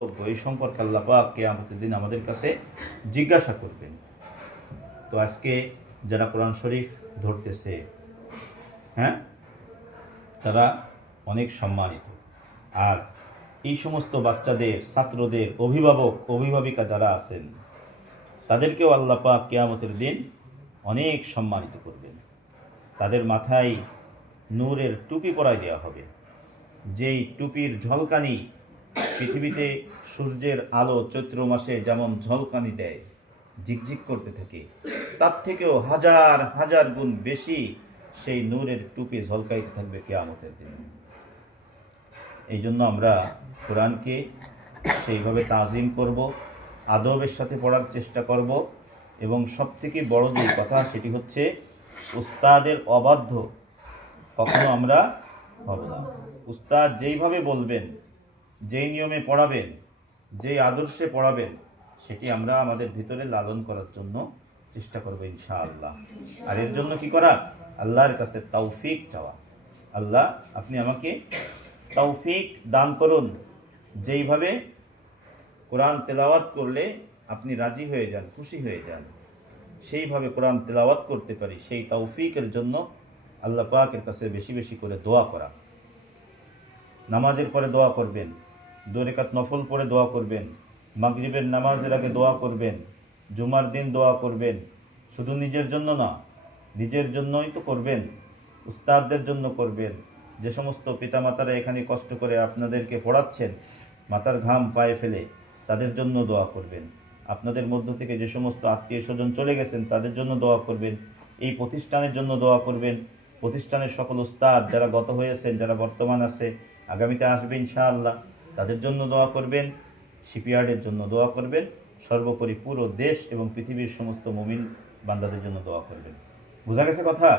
এই সম্পর্কে আল্লাহ পাক কিয়ামতের দিন আমাদের কাছে জিজ্ঞাসা করবেন। তো আজকে যারা কোরআন শরীফ ধরতেছে, হ্যাঁ, তারা অনেক সম্মানিত। আর এই সমস্ত বাচ্চাদের, ছাত্রদের অভিভাবিকা যারা আছেন, তাদেরকেও আল্লাহ পাক কিয়ামতের দিন অনেক সম্মানিত করবেন। তাদের মাথায় নূরের টুপি পরায় দেওয়া হবে, যেই টুপির ঝলকানি পৃথিবীতে সূর্যের আলো চৈত্র মাসে যেমন ঝলকানি দেয়, ঝিকঝিক করতে থাকে, তার থেকেও হাজার হাজার গুণ বেশি সেই নূরের টুপি ঝলকাইতে থাকবে কিয়ামতের দিন। এই জন্য আমরা কোরআনকে সেইভাবে তাজিম করব, আদবের সাথে পড়ার চেষ্টা করব, এবং সবথেকে বড় যে কথা সেটি হচ্ছে উস্তাদের অবাধ্য কখনো আমরা হব না। উস্তাদ যেইভাবে বলবেন, যেই নিয়মে পড়াবেন, যেই আদর্শে পড়াবেন, সেটি আমরা আমাদের ভিতরে লালন করার জন্য চেষ্টা করবো ইনশাআল্লাহ। আর এর জন্য কি করা? আল্লাহর কাছে তৌফিক চাওয়া। আল্লাহ, আপনি আমাকে তৌফিক দান করুন, যেইভাবে কোরআন তেলাওয়াত করলে আপনি রাজি হয়ে যান, খুশি হয়ে যান, সেইভাবে কোরআন তেলাওয়াত করতে পারি, সেই তৌফিকের জন্য আল্লাহ পাকের কাছে বেশি বেশি করে দোয়া করা। নামাজের পরে দোয়া করবেন, 2 রাকাত নফল পরে দোয়া করবেন, মাগরিবের নামাজের আগে দোয়া করবেন, জুমার দিন দোয়া করবেন। শুধু নিজের জন্য না, নিজের জন্যই তো করবেন, উস্তাদদের জন্য করবেন। যে সমস্ত পিতামাতারা এখানে কষ্ট করে আপনাদেরকে পড়াচ্ছেন, মাথার ঘাম পায়ে ফেলে, তাদের জন্য দোয়া করবেন। আপনাদের মধ্য থেকে যে সমস্ত আত্মীয় স্বজন চলে গেছেন, তাদের জন্য দোয়া করবেন। এই প্রতিষ্ঠানের জন্য দোয়া করবেন। প্রতিষ্ঠানের সকল উস্তাদ যারা গত হয়েছেন, যারা বর্তমান আছে, আগামীতে আসবে ইনশাআল্লাহ, তাদের জন্য দোয়া করবেন। শিপইয়ার্ডের জন্য দোয়া করবেন। সর্বোপরি পুরো দেশ এবং পৃথিবীর সমস্ত মুমিন বান্দাদের জন্য দোয়া করবেন। বোঝা গেছে কথা?